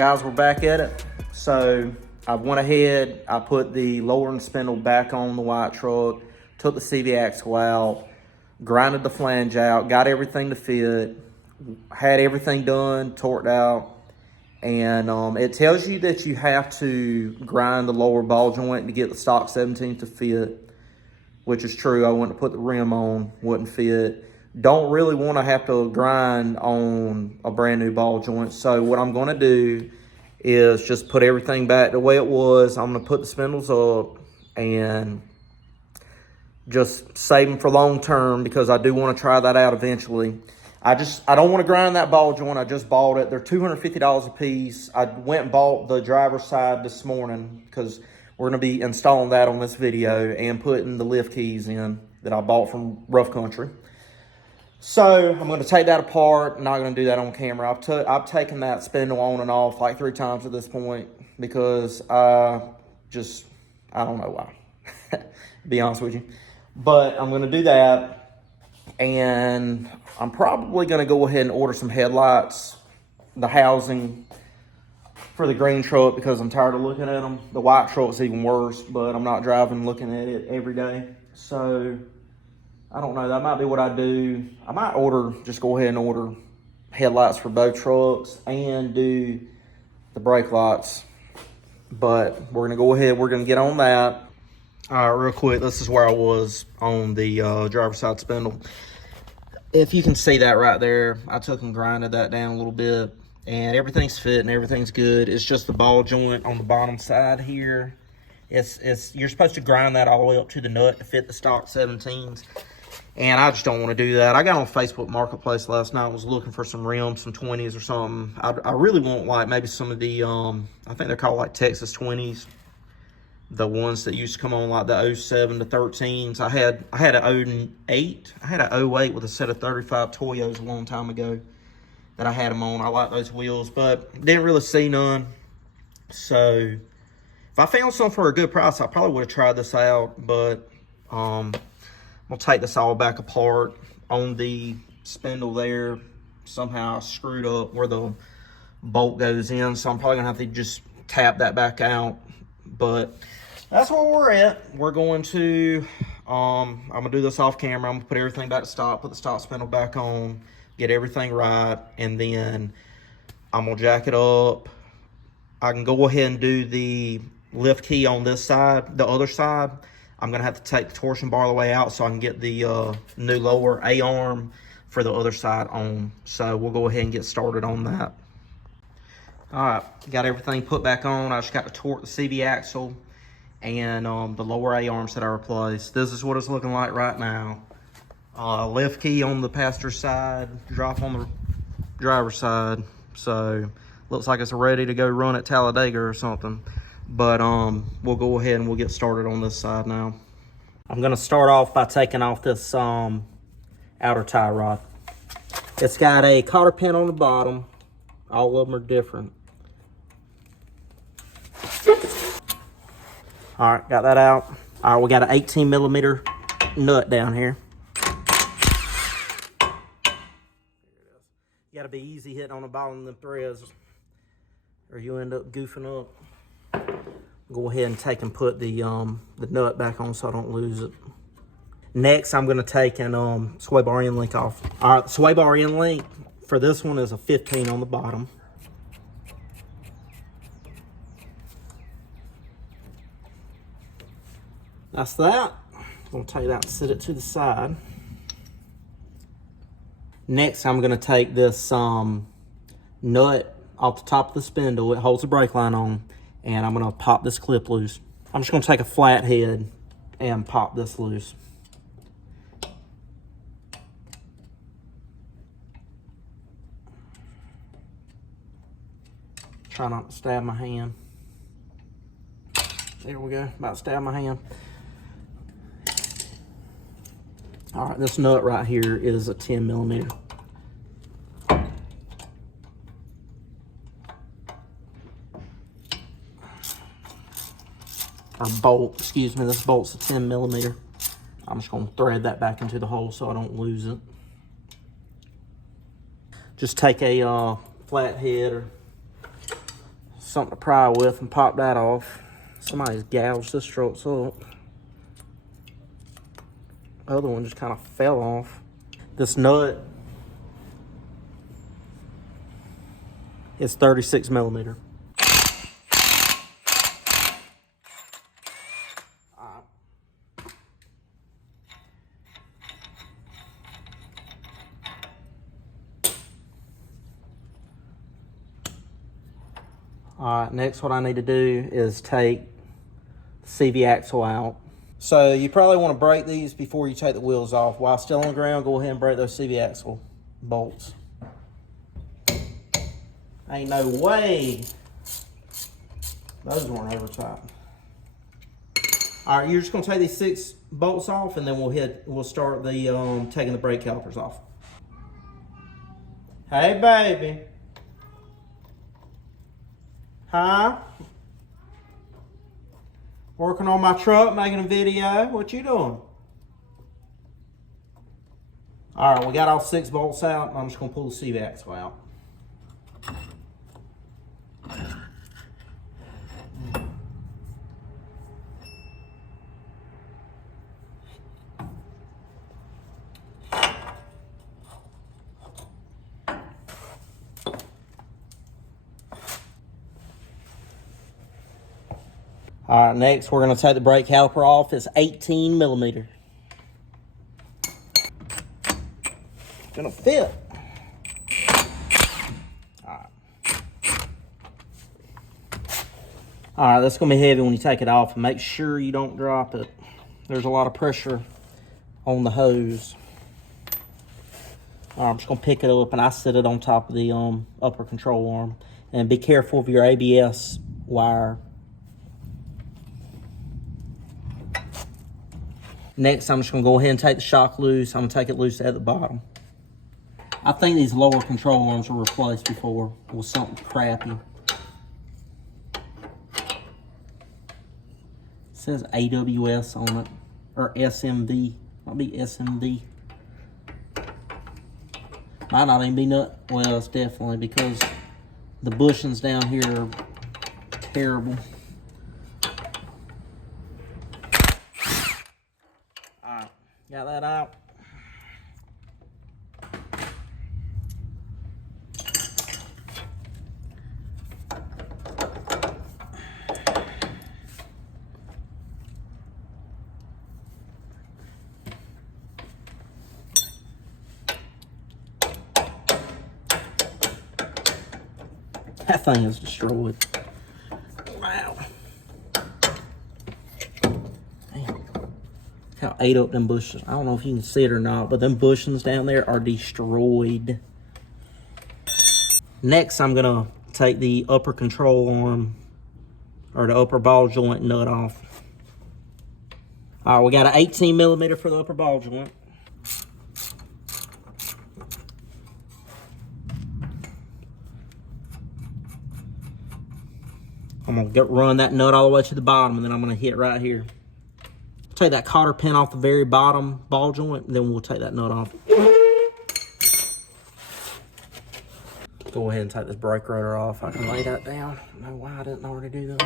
guys, we're back at it. So I went ahead, I put the lowering spindle back on the white truck, took the CV axle out, grinded the flange out, got everything to fit, had everything done, torqued out, and it tells you that you have to grind the lower ball joint to get the stock 17 to fit, which is true. I went to put the rim on, wouldn't fit. Don't really want to have to grind on a brand new ball joint. So what I'm going to do is just put everything back the way it was. I'm going to put the spindles up and just save them for long term because I do want to try that out eventually. I don't want to grind that ball joint. I just bought it. They're $250 a piece. I went and bought the driver's side this morning because we're going to be installing that on this video and putting the lift keys in that I bought from Rough Country. So I'm going to take that apart. I'm not going to do that on camera. I've taken that spindle on and off like 3 times at this point because I don't know why, to be honest with you. But I'm going to do that, and I'm probably going to go ahead and order some headlights, the housing for the green truck because I'm tired of looking at them. The white truck's even worse, but I'm not driving looking at it every day. So I don't know, that might be what I do. I might just go ahead and order headlights for both trucks and do the brake lights. But we're gonna go ahead, we're gonna get on that. All right, real quick, this is where I was on the driver's side spindle. If you can see that right there, I took and grinded that down a little bit and everything's fit and everything's good. It's just the ball joint on the bottom side here. You're supposed to grind that all the way up to the nut to fit the stock 17s. And I just don't want to do that. I got on Facebook Marketplace last night, was looking for some rims, some 20s or something. I really want like maybe some of the, I think they're called like Texas 20s. The ones that used to come on like the 07 to 13s. I had an 08. I had an 08 with a set of 35 Toyos a long time ago that I had them on. I like those wheels, but didn't really see none. So if I found some for a good price, I probably would have tried this out, but I'll take this all back apart. On the spindle there, somehow I screwed up where the bolt goes in, so I'm probably gonna have to just tap that back out. But that's where we're at. We're going to, I'm gonna do this off camera. I'm gonna put everything back to stock, put the stock spindle back on, get everything right, and then I'm gonna jack it up. I can go ahead and do the lift key on this side. The other side, I'm gonna have to take the torsion bar all the way out so I can get the new lower A-arm for the other side on. So we'll go ahead and get started on that. All right, got everything put back on. I just got to torque the CV axle and the lower A-arms that I replaced. This is what it's looking like right now. Lift key on the passenger side, drop on the driver's side. So looks like it's ready to go run at Talladega or something. But we'll go ahead and we'll get started on this side now. I'm gonna start off by taking off this outer tie rod. It's got a cotter pin on the bottom. All of them are different. All right, got that out. All right, we got an 18 millimeter nut down here. You gotta be easy hitting on the bottom of the threads or you end up goofing up. Go ahead and take and put the nut back on so I don't lose it. Next, I'm gonna take and sway bar end link off. All right, the sway bar end link for this one is a 15 on the bottom. That's that. I'm gonna take that and sit it to the side. Next, I'm gonna take this nut off the top of the spindle. It holds the brake line on. And I'm gonna pop this clip loose. I'm just gonna take a flat head and pop this loose. Try not to stab my hand. There we go, about to stab my hand. All right, this nut right here is a 10 millimeter. Or bolt, excuse me, this bolt's a 10 millimeter. I'm just gonna thread that back into the hole so I don't lose it. Just take a flat head or something to pry with and pop that off. Somebody's gouged this struts up. The other one just kind of fell off. This nut is 36 millimeter. All right, next what I need to do is take the CV axle out. So you probably want to break these before you take the wheels off. While still on the ground, go ahead and break those CV axle bolts. Ain't no way those weren't over tight. All right, you're just gonna take these 6 bolts off, and then we'll start the taking the brake calipers off. Hey, baby. Huh? Working on my truck, making a video. What you doing? All right, we got all 6 bolts out. I'm just gonna pull the CV axle out. All right, next we're gonna take the brake caliper off. It's 18 millimeter. Gonna fit. All right, that's gonna be heavy when you take it off, and make sure you don't drop it. There's a lot of pressure on the hose. All right, I'm just gonna pick it up, and I set it on top of the upper control arm. And be careful of your ABS wire. Next, I'm just gonna go ahead and take the shock loose. I'm gonna take it loose at the bottom. I think these lower control arms were replaced before with something crappy. It says AWS on it, or SMV. Might be SMV. Might not even be nut. Well, it's definitely, because the bushings down here are terrible. Alright, got that out. That thing is destroyed. Wow. Man. How ate up them bushes. I don't know if you can see it or not, but them bushings down there are destroyed. Next, I'm gonna take the upper control arm, or the upper ball joint nut off. All right, we got an 18 millimeter for the upper ball joint. I'm gonna run that nut all the way to the bottom, and then I'm gonna hit right here. Take that cotter pin off the very bottom ball joint, and then we'll take that nut off. Go ahead and take this brake rotor off. I can lay that down. I don't know why I didn't already do that.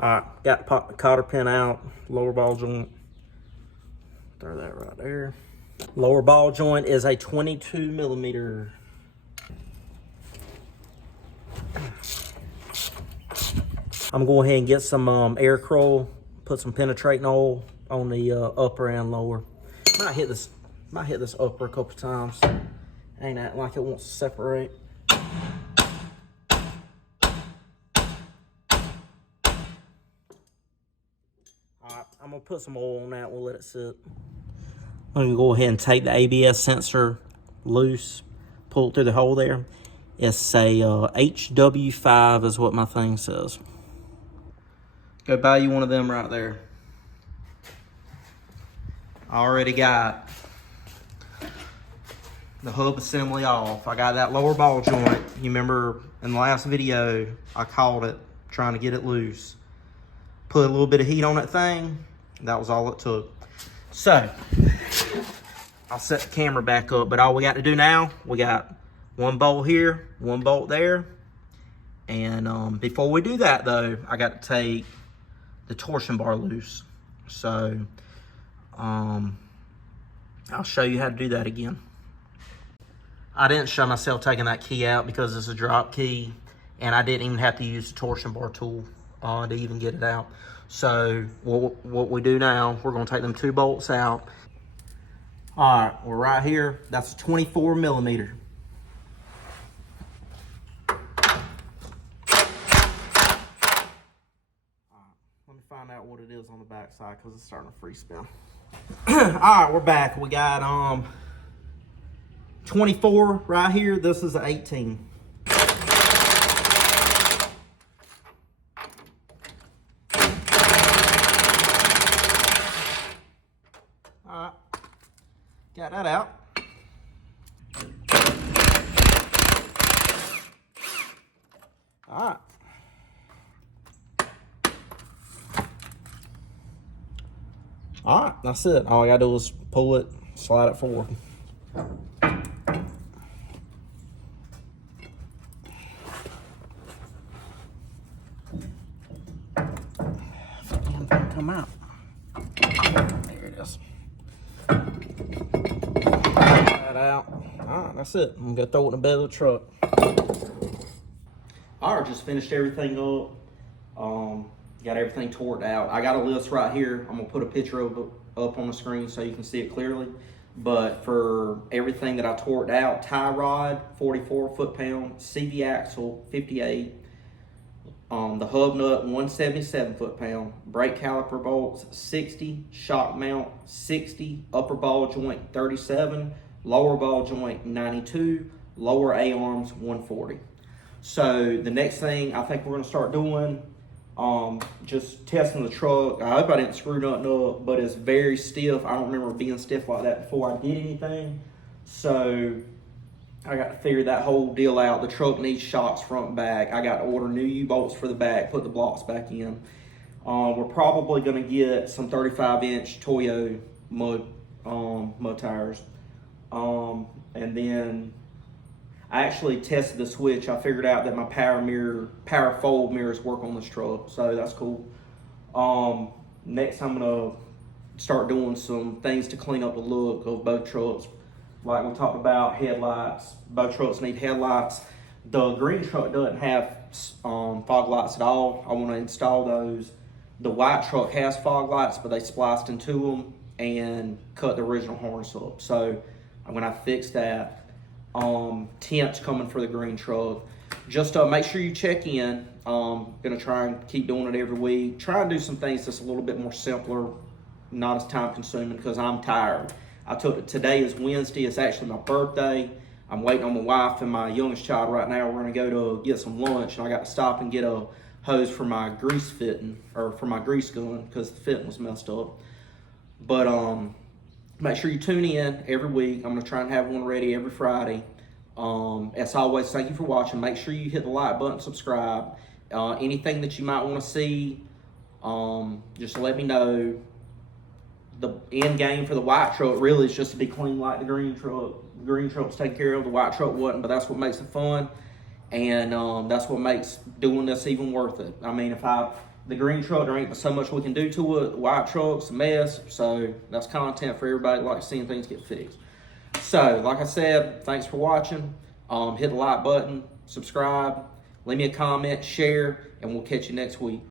All right, got to pop the cotter pin out, lower ball joint. Throw that right there. Lower ball joint is a 22 millimeter. I'm going to go ahead and get some air curl, put some penetrating oil on the upper and lower. Might hit this upper a couple times. Ain't acting like it wants to separate. Alright, I'm gonna put some oil on that, we'll let it sit. I'm gonna go ahead and take the ABS sensor loose, pull it through the hole there. It's a HW5 is what my thing says. Go buy you one of them right there. I already got the hub assembly off. I got that lower ball joint. You remember in the last video, I caught it trying to get it loose. Put a little bit of heat on that thing. That was all it took. So, I'll set the camera back up, but all we got to do now, we got one bolt here, one bolt there. And before we do that though, I got to take the torsion bar loose. So I'll show you how to do that again. I didn't show myself taking that key out because it's a drop key, and I didn't even have to use the torsion bar tool to even get it out. So what we do now, we're gonna take them 2 bolts out. All right, we're right here. That's a 24 millimeter. Let me find out what it is on the back side because it's starting to free spin. All right, we're back. We got 24 right here. This is an 18. All right, got that out. All right. All right, that's it. All I gotta do is pull it, slide it forward. Come out. There it is. That out. All right, that's it. I'm gonna throw it in the bed of the truck. All right, just finished everything up. Got everything torqued out. I got a list right here. I'm gonna put a picture of it up on the screen so you can see it clearly. But for everything that I torqued out, tie rod 44 foot-pound, CV axle 58, the hub nut 177 foot-pound, brake caliper bolts 60, shock mount 60, upper ball joint 37, lower ball joint 92, lower A-arms 140. So the next thing I think we're gonna start doing, just testing the truck. I hope I didn't screw nothing up, but it's very stiff. I don't remember being stiff like that before I did anything. So I got to figure that whole deal out. The truck needs shocks front and back. I got to order new U-bolts for the back, put the blocks back in. We're probably going to get some 35-inch Toyo mud tires. And then I actually tested the switch. I figured out that my power fold mirrors work on this truck, so that's cool. Next, I'm gonna start doing some things to clean up the look of both trucks. Like we talked about, headlights. Both trucks need headlights. The green truck doesn't have fog lights at all. I want to install those. The white truck has fog lights, but they spliced into them and cut the original harness up. So I'm gonna fix that. Tents coming for the green truck. Just make sure you check in. Gonna try and keep doing it every week. Try and do some things that's a little bit more simpler, not as time consuming, because I'm tired. Today is Wednesday. It's actually my birthday. I'm waiting on my wife and my youngest child right now. We're gonna go to get some lunch, and I got to stop and get a hose for my grease fitting, or for my grease gun, because the fitting was messed up. But make sure you tune in every week. I'm gonna try and have one ready every Friday. As always, thank you for watching. Make sure you hit the like button, subscribe. Anything that you might want to see, just let me know. The end game for the white truck really is just to be clean like the green truck. The green truck's taken care of, the white truck wasn't, but that's what makes it fun. And that's what makes doing this even worth it. I mean, the green truck, there ain't but so much we can do to it. The white truck's a mess, so that's content for everybody that likes seeing things get fixed. So, like I said, thanks for watching. Hit the like button, subscribe, leave me a comment, share, and we'll catch you next week.